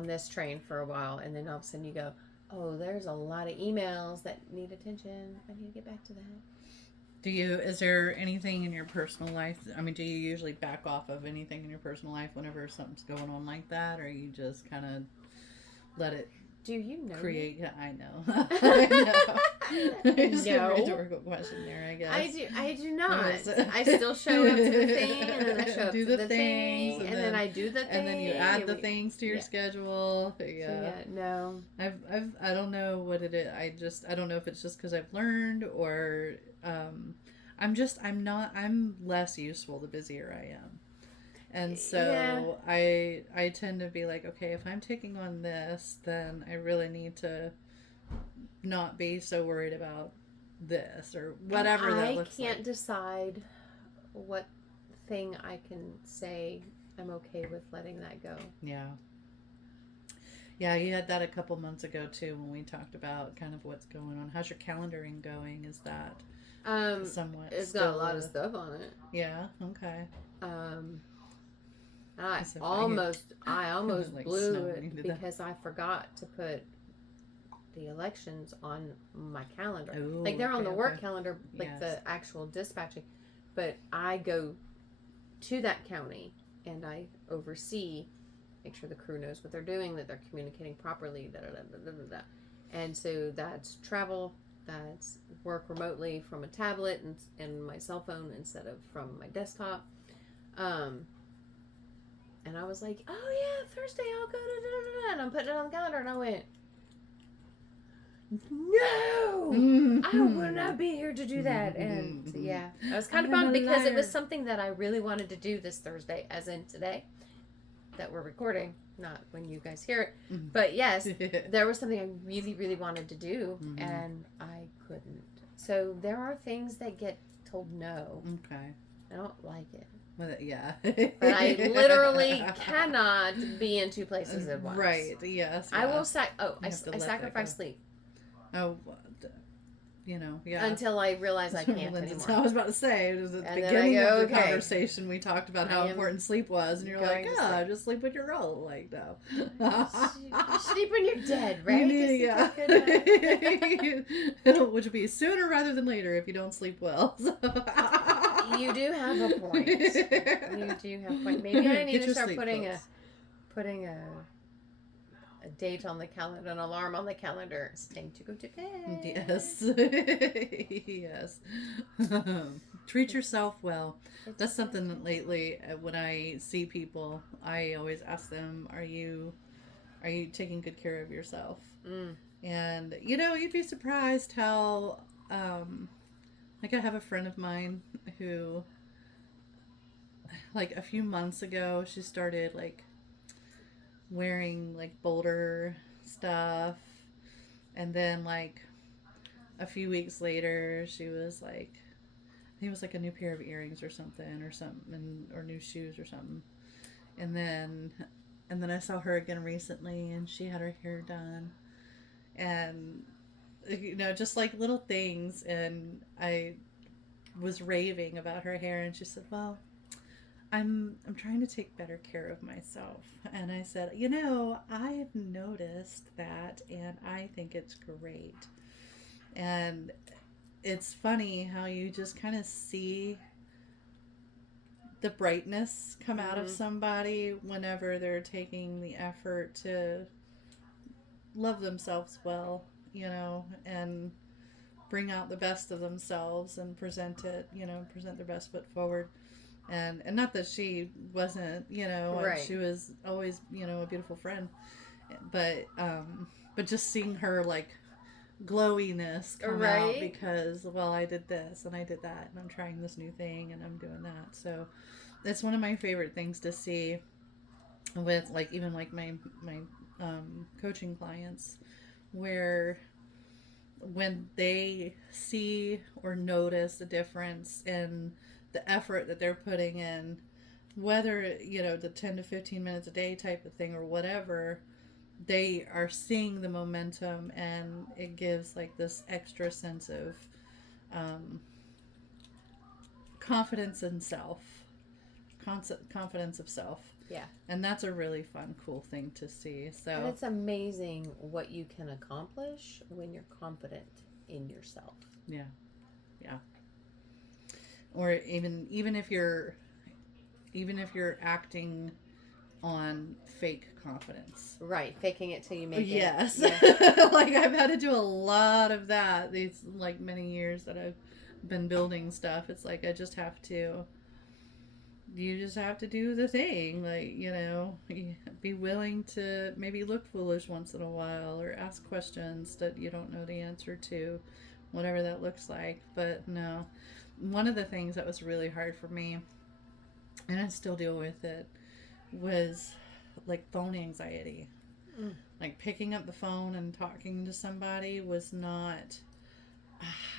this train for a while, and then all of a sudden you go, oh, there's a lot of emails that need attention. I need to get back to that. Is there anything in your personal life? I mean, do you usually back off of anything in your personal life whenever something's going on like that, or you just kind of let it Do you know? create? I know. I know. It's No. a rhetorical question there, I guess. I do not. Yes. I still show up to the thing, and then I show up Do to the the things, thing, and then I do the thing. And then you add the we- things to your yeah. schedule. So, Yeah. no. I don't know what it is. I don't know if it's just because I've learned or I'm less useful the busier I am. And so I tend to be like, okay, if I'm taking on this, then I really need to not be so worried about this or whatever that looks I can't like. decide what thing I can say I'm okay with letting that go. Yeah. Yeah, you had that a couple months ago too when we talked about kind of what's going on. How's your calendaring going? Is that somewhat It's got a lot of stuff on it. Yeah, okay. I So almost like blew snowing it into that. because I forgot to put the elections on my calendar. Oh, Like they're on the okay, work okay. calendar, like Yes. the actual dispatching, but I go to that county and I oversee, make sure the crew knows what they're doing, that they're communicating properly, da da da da da da. And so that's travel, that's work remotely from a tablet and my cell phone instead of from my desktop. And I was like, oh yeah, Thursday I'll go to da da da, and I'm putting it on the calendar, and I went, no, I will not be here to do that. And yeah, I was kind of I'm bummed a because it was liar. something that I really wanted to do this Thursday, as in today, that we're recording, not when you guys hear it. Mhm. But yes, there was something I really, really wanted to do, Mhm. and I couldn't. So there are things that get told no. Okay. I don't like it. Well, yeah. But I literally cannot be in two places at once. Right, yes. I will yeah. I have to let that sacrifice go. sleep Oh, yeah. until I realize I can't I anymore. was about to say, it was at the And then I beginning go, of the okay. conversation, we talked about how I am important sleep was, and you're like, going to yeah, sleep." just sleep with your roll. Like, no. You sleep when you're dead, right? You need- Just sleep a good night. Which would be sooner rather than later if you don't sleep well. You do have a point. You do have a point. Maybe I need Get to your start sleep, putting a date on the calendar, an alarm on the calendar. It's time to go to bed. Yes. Yes. Treat yourself well. That's something that lately, when I see people, I always ask them, are you taking good care of yourself? Mm. And, you'd be surprised how, like I have a friend of mine who, like a few months ago, she started like wearing like bolder stuff. And then like a few weeks later, she was like, I think it was like a new pair of earrings or something, or new shoes or something. And then I saw her again recently, and she had her hair done. And just like little things. And I was raving about her hair, and she said, well, I'm trying to take better care of myself. And I said, I've noticed that and I think it's great. And it's funny how you just kind of see the brightness come out of somebody whenever they're taking the effort to love themselves well, and bring out the best of themselves and present their best foot forward. And not that she wasn't, Right. she was always, a beautiful friend, but just seeing her like glowiness come out Right. because, well, I did this and I did that and I'm trying this new thing and I'm doing that. So that's one of my favorite things to see with like even like my coaching clients, where when they see or notice the difference in the effort that they're putting in, whether the 10 to 15 minutes a day type of thing or whatever, they are seeing the momentum, and it gives like this extra sense of confidence in self, confidence of self. Yeah. And that's a really fun, cool thing to see. So, and it's amazing what you can accomplish when you're confident in yourself. Yeah. Or even if you're acting on fake confidence. Right, faking it till you make yes. it. Yes. Like I've had to do a lot of that these like many years that I've been building stuff. It's like you just have to do the thing, like, be willing to maybe look foolish once in a while or ask questions that you don't know the answer to, whatever that looks like. But no, one of the things that was really hard for me, and I still deal with it, was like phone anxiety. Like picking up the phone and talking to somebody was not,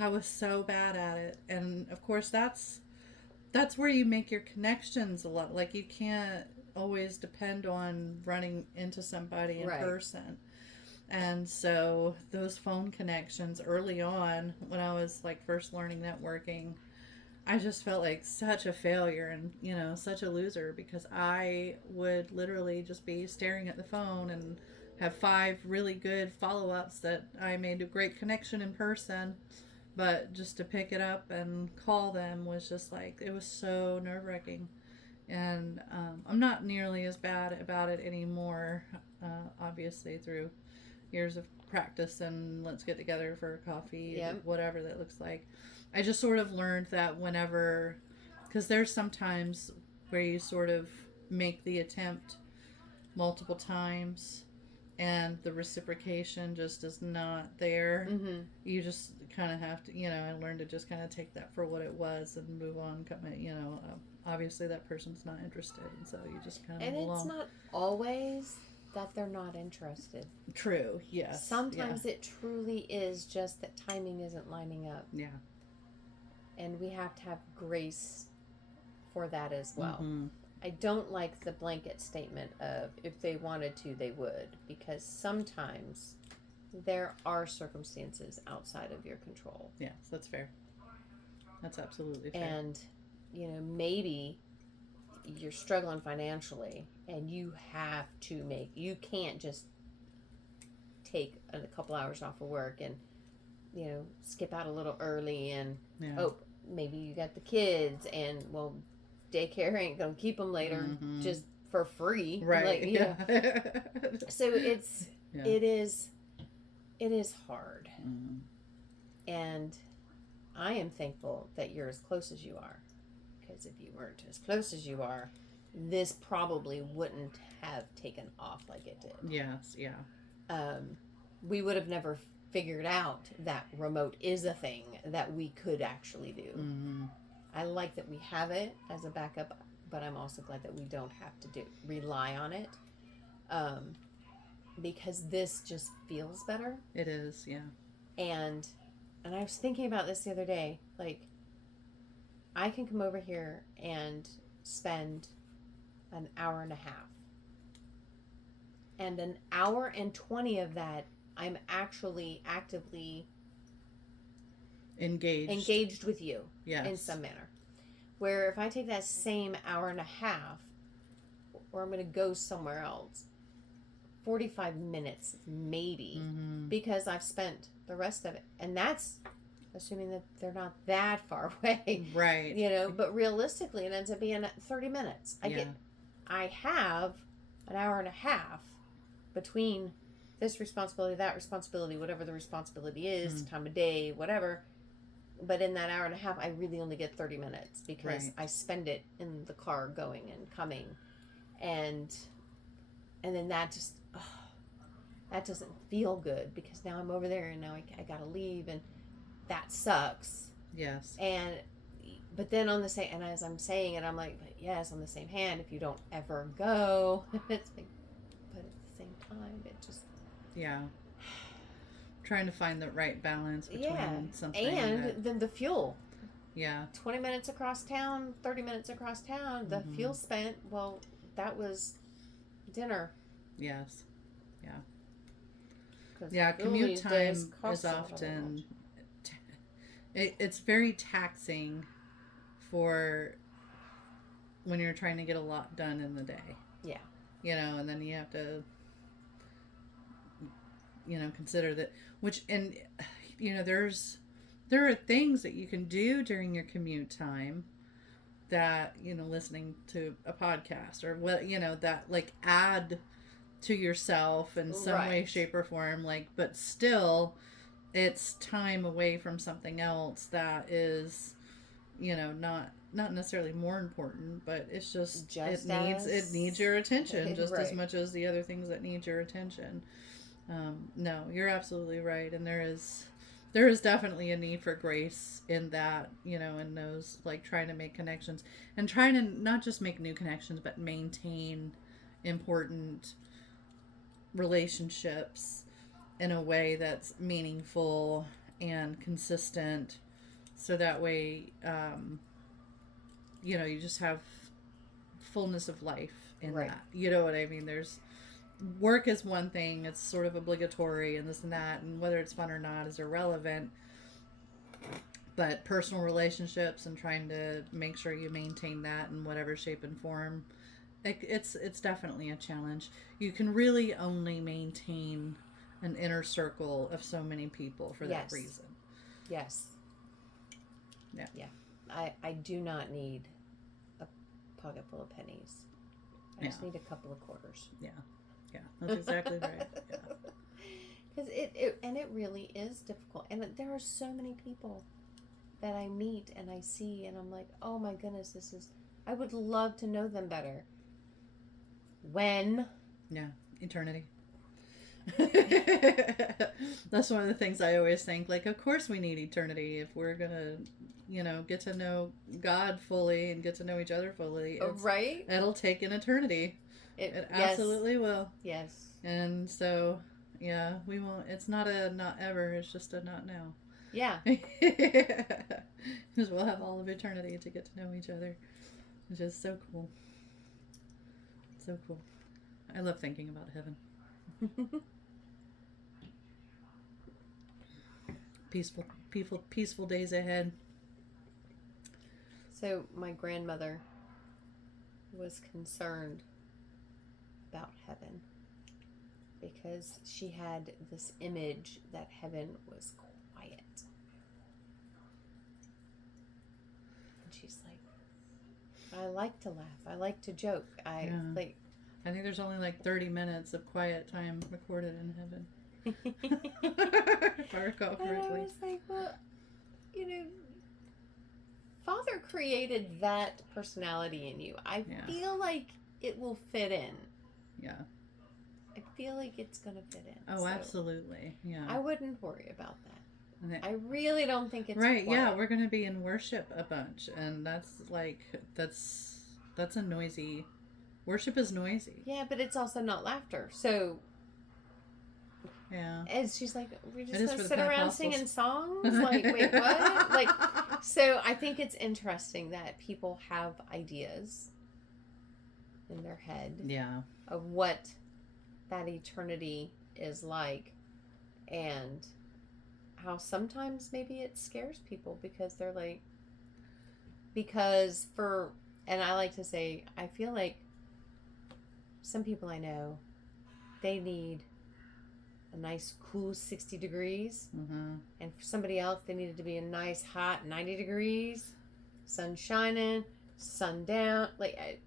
I was so bad at it. And of course that's where you make your connections a lot. Like you can't always depend on running into somebody in person. And so those phone connections early on, when I was like first learning networking, I just felt like such a failure and, such a loser, because I would literally just be staring at the phone and have 5 really good follow-ups that I made a great connection in person. But just to pick it up and call them was just like, it was so nerve-wracking. And I'm not nearly as bad about it anymore, obviously through years of practice and let's get together for a coffee, whatever that looks like. I just sort of learned that whenever, because there's sometimes where you sort of make the attempt multiple times and the reciprocation just is not there. You just kind of have to, I learned to just kind of take that for what it was and move on. Obviously that person's not interested, and so you just kind of and move along. It's not always that they're not interested. True, yes. Sometimes it truly is just that timing isn't lining up. Yeah. And we have to have grace for that as well. I don't like the blanket statement of if they wanted to, they would, because sometimes there are circumstances outside of your control. Yes, that's fair. That's absolutely fair. And, maybe you're struggling financially and you have to you can't just take a couple hours off of work and, skip out a little early and, maybe you got the kids and, well, daycare ain't gonna keep them later just for free, right? So it is hard, and I am thankful that you're as close as you are, because if you weren't as close as you are, this probably wouldn't have taken off like it did. Yes, we would have never figured out that remote is a thing that we could actually do. I like that we have it as a backup, but I'm also glad that we don't have to rely on it, because this just feels better. It is, yeah. And I was thinking about this the other day. Like, I can come over here and spend an hour and a half, and an hour and 20 of that I'm actually actively engaged with you, yes, in some manner. Where if I take that same hour and a half, or I'm going to go somewhere else, 45 minutes maybe, because I've spent the rest of it. And that's assuming that they're not that far away. Right. You know, but realistically it ends up being 30 minutes. I have an hour and a half between this responsibility, that responsibility, whatever the responsibility is, time of day, whatever. But in that hour and a half, I really only get 30 minutes because I spend it in the car going and coming. And then that just, that doesn't feel good because now I'm over there and now I got to leave and that sucks. Yes. But then on the same, and as I'm saying it, I'm like, but yes, on the same hand, if you don't ever go, it's like, but at the same time, it just. Yeah. Trying to find the right balance between something. And then the fuel. Yeah. 20 minutes across town, 30 minutes across town, the fuel spent, well, that was dinner. Yes. Yeah. Yeah, commute time is often, it's very taxing for when you're trying to get a lot done in the day. Yeah. You know, and then you have to, you know, consider that, which, and, you know, there are things that you can do during your commute time that, you know, listening to a podcast or what, you know, that like add to yourself in some way, shape, or form, like, but still it's time away from something else that is, you know, not necessarily more important, but it's just it needs your attention just as much as the other things that need your attention. No, you're absolutely right, and there is definitely a need for grace in that, you know, in those, like, trying to make connections and trying to not just make new connections but maintain important relationships in a way that's meaningful and consistent, so that way you know, you just have fullness of life in that, you know what I mean? There's work is one thing, it's sort of obligatory and this and that, and whether it's fun or not is irrelevant, but personal relationships and trying to make sure you maintain that in whatever shape and form, it's definitely a challenge. You can really only maintain an inner circle of so many people for that reason. Yes. Yeah. I do not need a pocket full of pennies. I just need a couple of quarters. Yeah, that's exactly right. Yeah. Because it really is difficult, and there are so many people that I meet and I see, and I'm like, oh my goodness, I would love to know them better. When? Yeah, eternity. That's one of the things I always think, like, of course we need eternity if we're gonna, you know, get to know God fully and get to know each other fully. Right? It'll take an eternity. It absolutely will. Yes. And so, yeah, we won't. It's not a not ever. It's just a not now. Yeah. Because we'll have all of eternity to get to know each other, which is so cool. So cool. I love thinking about heaven. Peaceful days ahead. So my grandmother was concerned about heaven because she had this image that heaven was quiet. And she's like, I like to laugh. I like to joke. I think there's only like 30 minutes of quiet time recorded in heaven. If I recall correctly. And I was like, well, you know, Father created that personality in you. I feel like it will fit in. Yeah. I feel like it's going to fit in. Oh, so absolutely. Yeah. I wouldn't worry about that. I really don't think it's right. quiet. Yeah, we're going to be in worship a bunch, and that's a noisy. Worship is noisy. Yeah, but it's also not laughter. So. Yeah. And she's like, we're just going to sit around singing songs? Like, wait, what? Like, so I think it's interesting that people have ideas in their head. Yeah. Of what that eternity is like, and how sometimes maybe it scares people because they're like, because and I like to say, I feel like some people I know, they need a nice cool 60 degrees. Mm-hmm. And for somebody else, they need it to be a nice hot 90 degrees, sun shining, sun down. Like,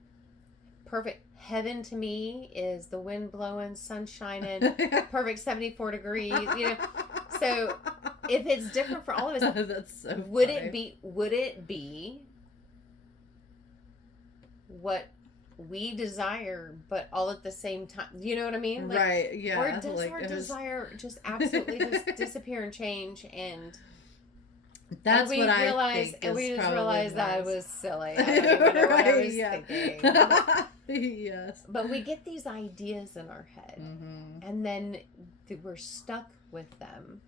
perfect. Heaven to me is the wind blowing, sun shining, perfect 74 degrees. You know, so if it's different for all of us, that's so would funny. it be what we desire, but all at the same time? You know what I mean? Like, right, yeah. or does like, our desire just absolutely just disappear and change? And that's we what I realized, think and we is just probably realized that I wise. was silly. I don't even know what I Right, was yeah. thinking. Yes. But we get these ideas in our head, Mm-hmm. and then we're stuck with them.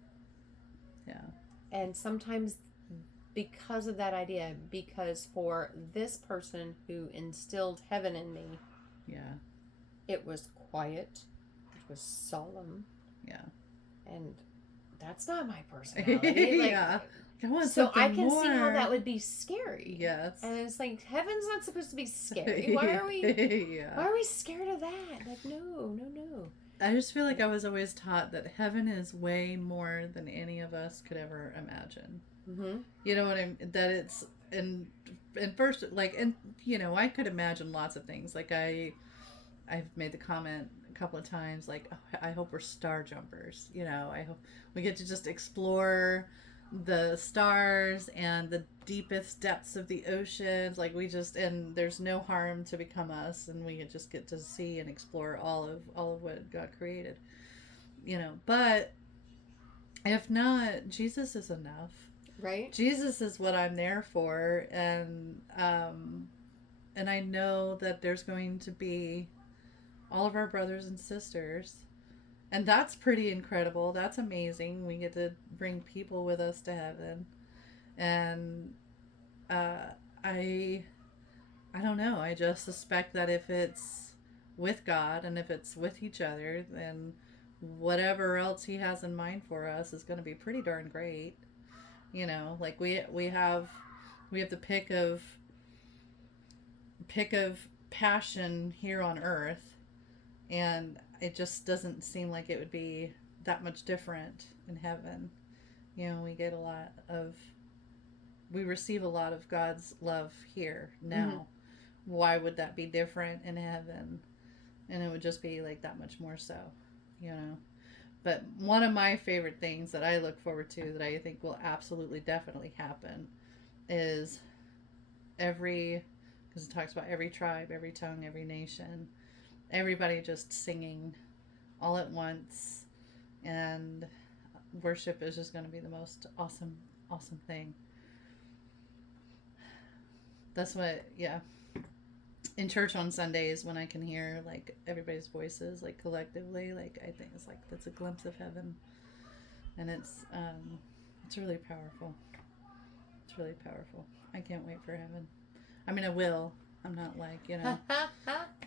Yeah. And sometimes because of that idea, because for this person who instilled heaven in me, Yeah. it was quiet, it was solemn, Yeah. and that's not my personality. Like, yeah. I want so I something can see how more. that would be scary. Yes. And it's like, heaven's not supposed to be scary. Why are we yeah. why are we scared of that? Like, no. I just feel like I was always taught that heaven is way more than any of us could ever imagine. Mm-hmm. You know what I mean? That it's and first, like, and you know, I could imagine lots of things. Like I've made the comment a couple of times, like, oh, I hope we're star jumpers. You know, I hope we get to just explore the stars and the deepest depths of the oceans. Like, and there's no harm to become us, and we just get to see and explore all of what God created. You know, but if not, Jesus is enough. Right? Jesus is what I'm there for, and I know that there's going to be all of our brothers and sisters, and that's pretty incredible. That's amazing. We get to bring people with us to heaven, and I don't know. I just suspect that if it's with God and if it's with each other, then whatever else He has in mind for us is going to be pretty darn great. You know, like we have the pick of passion here on earth, and it just doesn't seem like it would be that much different in heaven. You know, we receive a lot of God's love here now. Mm-hmm. Why would that be different in heaven? And it would just be like that much more so, you know. But one of my favorite things that I look forward to, that I think will absolutely definitely happen, is because it talks about every tribe, every tongue, every nation, everybody just singing all at once, and worship is just going to be the most awesome thing. That's what, yeah. In church on Sundays, when I can hear like everybody's voices, like collectively, like I think it's like that's a glimpse of heaven, and it's really powerful. It's really powerful. I can't wait for heaven. I mean, I will. I'm not like, you know,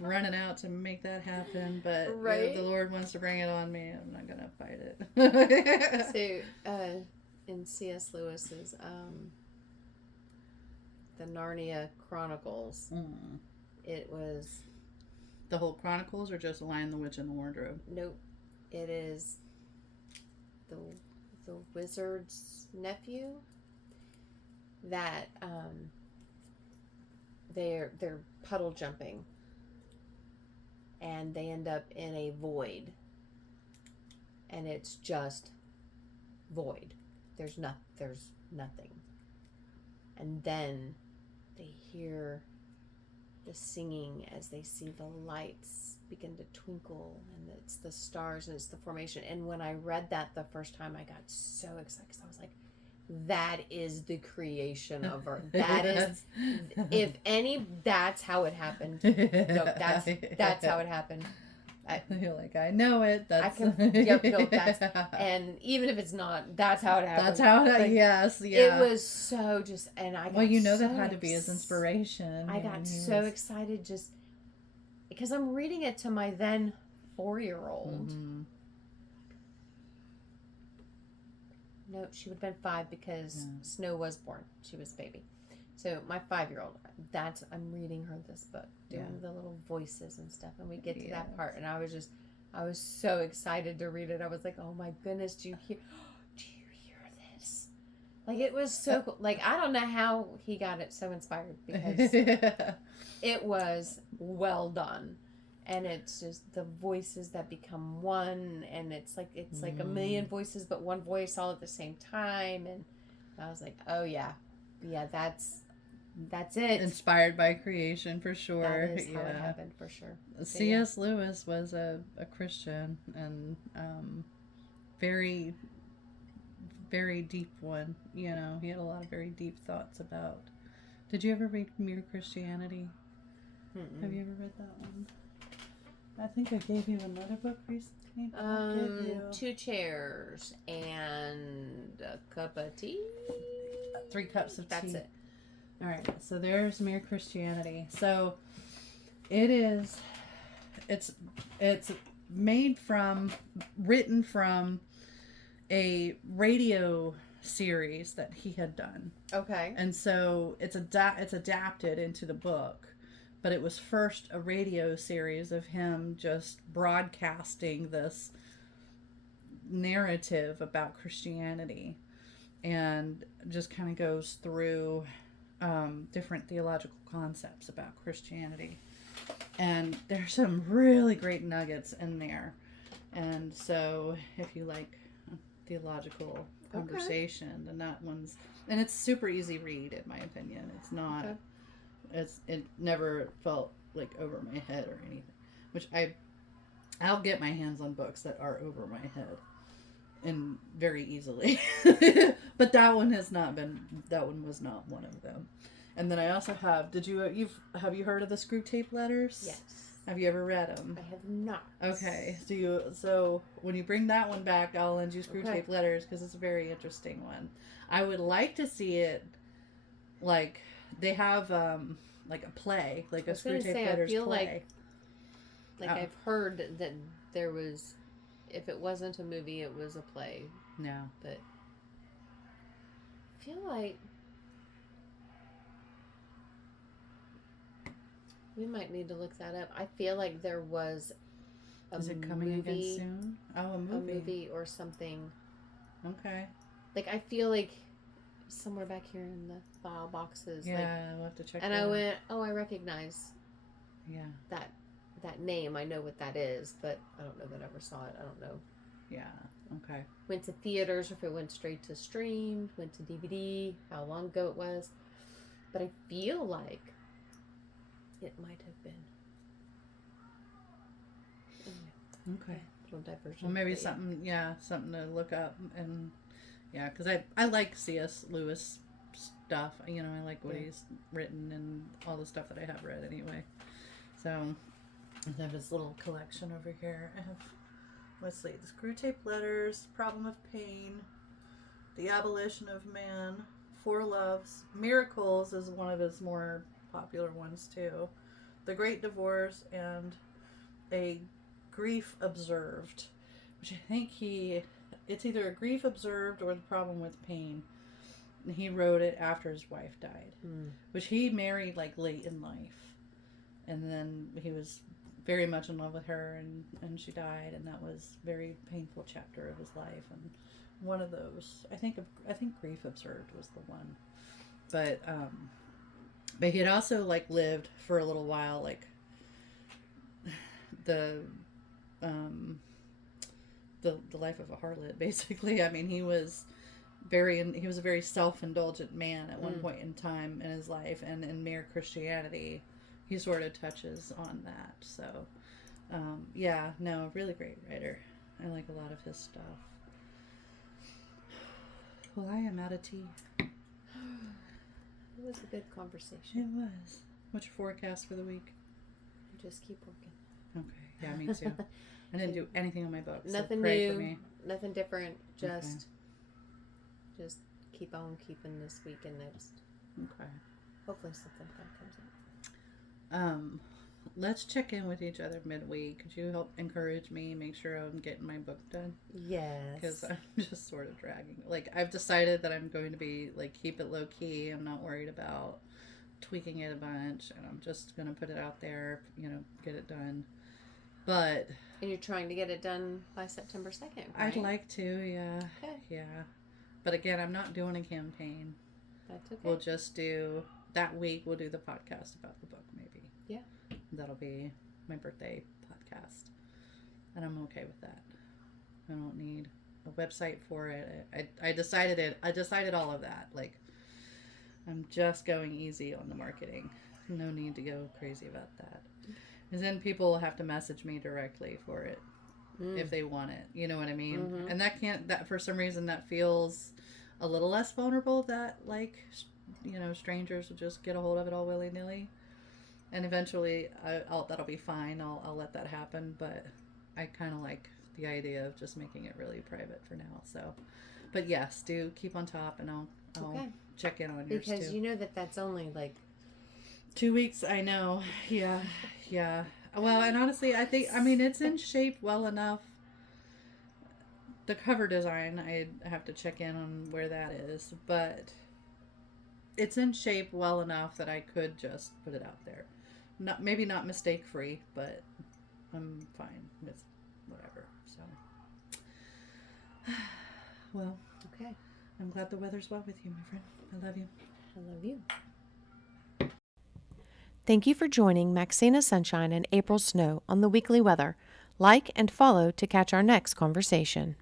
running out to make that happen, but right? If the Lord wants to bring it on me, I'm not gonna fight it. So, in C.S. Lewis's the Narnia Chronicles. It was the whole Chronicles, or just Lion, the Witch, and the Wardrobe? Nope. It is the wizard's nephew that they're puddle jumping, and they end up in a void, and it's just void. There's nothing, and then they hear the singing as they see the lights begin to twinkle, and it's the stars and it's the formation. And when I read that the first time, I got so excited because I was like, that is the creation of Earth. That is, if any, that's how it happened. No, that's how it happened. You're like, I know it. That's and even if it's not, that's how it happened. That's how it. Like, yes, yeah. It was so just, and I got well, you know, so that had to be his inspiration. I got so excited just because I'm reading it to my then 4-year-old. Mm-hmm. No, she would have been 5 because Snow was born. She was a baby. So my 5-year-old, I'm reading her this book, doing the little voices and stuff, and we get to that part, and I was so excited to read it. I was like, oh my goodness, do you hear this? Like, it was so cool. Like, I don't know how he got it so inspired, because it was well done. And it's just the voices that become one, and it's like a million voices, but one voice all at the same time. And I was like, oh yeah, that's it. Inspired by creation, for sure. That is how it happened, for sure. C.S. Lewis was a Christian, and very, very deep one. You know, he had a lot of very deep thoughts about. Did you ever read Mere Christianity? Mm-mm. Have you ever read that one? I think I gave you another book recently. 2 chairs and a cup of tea. 3 cups of tea. That's it. All right, so there's Mere Christianity. So it's written from a radio series that he had done. Okay. And so it's adapted into the book, but it was first a radio series of him just broadcasting this narrative about Christianity, and just kind of goes through different theological concepts about Christianity. And there's some really great nuggets in there. And so if you like theological conversation, then that one's, and it's super easy read, in my opinion. It's not, it never felt like over my head or anything, which I'll get my hands on books that are over my head and very easily. But that one was not one of them. And then I also have, have you heard of the Screw Tape Letters? Yes. Have you ever read them? I have not. Okay. So when you bring that one back, I'll lend you Screw Tape Letters, because it's a very interesting one. I would like to see it, like, they have like a play, like a Screw Tape Letters play. Like I've heard that there was, if it wasn't a movie, it was a play. No. But I feel like we might need to look that up. I feel like there was a movie. Is it coming again soon? Oh, a movie. A movie or something. Okay. Like, I feel like somewhere back here in the file boxes. Yeah, we'll have to check and that I out. went, oh, I recognize that name. I know what that is, but I don't know that I ever saw it. I don't know. Yeah, okay. Went to theaters, or if it went straight to stream, went to DVD, how long ago it was. But I feel like it might have been. Okay. Little diversion. Well, maybe something to look up. And yeah, because I like C.S. Lewis stuff. You know, I like what he's written and all the stuff that I have read anyway. So I have this little collection over here. I have, let's see, the Screw Tape Letters, Problem of Pain, The Abolition of Man, Four Loves, Miracles is one of his more popular ones too, The Great Divorce, and A Grief Observed, which I think it's either A Grief Observed or The Problem with Pain. And he wrote it after his wife died, which he married like late in life, and then he was very much in love with her, and she died, and that was a very painful chapter of his life. And one of those, I think Grief Observed was the one, but he had also like lived for a little while, like the life of a harlot, basically. I mean, he was a very self-indulgent man at one point in time in his life, and in Mere Christianity he sort of touches on that. So really great writer. I like a lot of his stuff. Well, I am out of tea. It was a good conversation. It was. What's your forecast for the week? Just keep working. Okay. Yeah, me too. I didn't do anything on my book. Nothing so pray new. For me. Nothing different. Just keep on keeping this week, and next. Okay. Hopefully something fun comes up. let's check in with each other midweek. Could you help encourage me, make sure I'm getting my book done? Yes. Because I'm just sort of dragging. Like, I've decided that I'm going to be, like, keep it low key. I'm not worried about tweaking it a bunch. And I'm just going to put it out there, get it done. But... And you're trying to get it done by September 2nd, right? I'd like to, yeah. Okay. Yeah. But again, I'm not doing a campaign. That's okay. We'll just do... That week, we'll do the podcast about the book, maybe. Yeah. That'll be my birthday podcast. And I'm okay with that. I don't need a website for it. I decided all of that. Like, I'm just going easy on the marketing. No need to go crazy about that. Because then people will have to message me directly for it if they want it. You know what I mean? Mm-hmm. And that for some reason that feels a little less vulnerable, that like, strangers will just get a hold of it all willy-nilly. And eventually that'll be fine. I'll let that happen. But I kind of like the idea of just making it really private for now. So, but yes, do keep on top, and I'll Okay. check in on yours too. Because you know that's only like 2 weeks. I know. Yeah. Well, and honestly, it's in shape well enough. The cover design, I have to check in on where that is, but it's in shape well enough that I could just put it out there. Maybe not mistake free, but I'm fine with whatever. So, well, okay. I'm glad the weather's well with you, my friend. I love you. I love you. Thank you for joining Maxina Sunshine and April Snow on the weekly weather. Like and follow to catch our next conversation.